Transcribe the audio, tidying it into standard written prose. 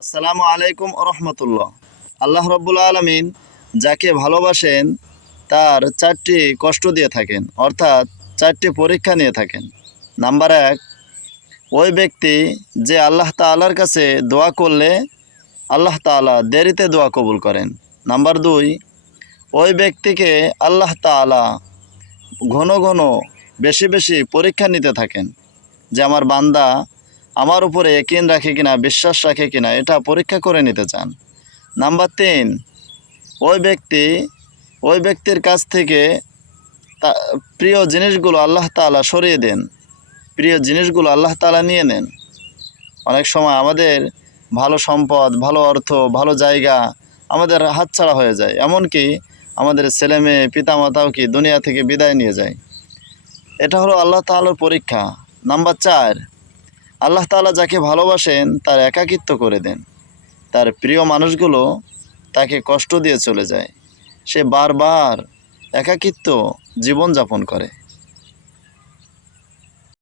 আসসালামু আলাইকুম রহমতুল্লাহ। আল্লাহ রব্বুল আলমিন যাকে ভালোবাসেন তার চারটি কষ্ট দিয়ে থাকেন, অর্থাৎ চারটি পরীক্ষা নিয়ে থাকেন। নাম্বার 1, ওই ব্যক্তি যে আল্লাহ তাআলার কাছে দোয়া করলে আল্লাহ তাআলা দেরিতে দোয়া কবুল করেন। নাম্বার 2, ওই ব্যক্তিকে আল্লাহ তাআলা ঘন ঘন বেশি বেশি পরীক্ষা নিতে থাকেন, যে আমার বান্দা আমার উপরে ইয়াকিন রাখে কিনা, বিশ্বাস রাখে কিনা, এটা পরীক্ষা করে নিতে চান। নাম্বার 3, ওই ব্যক্তির কাছ থেকে প্রিয় জিনিসগুলো আল্লাহ তাআলা সরিয়ে দেন, প্রিয় জিনিসগুলো আল্লাহ তাআলা নিয়ে নেন। অনেক সময় আমাদের ভালো সম্পদ, ভালো অর্থ, ভালো জায়গা আমাদের হাতছাড়া হয়ে যায়, এমনকি আমাদের ছেলে মেয়ে পিতামাতাও কি দুনিয়া থেকে বিদায় নিয়ে যায়। এটা হলো আল্লাহ তাআলার পরীক্ষা। নাম্বার 4, আল্লাহ তাআলা যাকে ভালোবাসেন তার একাকিত্ব করে দেন, তার প্রিয় মানুষগুলো তাকে কষ্ট দিয়ে চলে যায়, সে বারবার একাকিত্ব জীবনযাপন করে।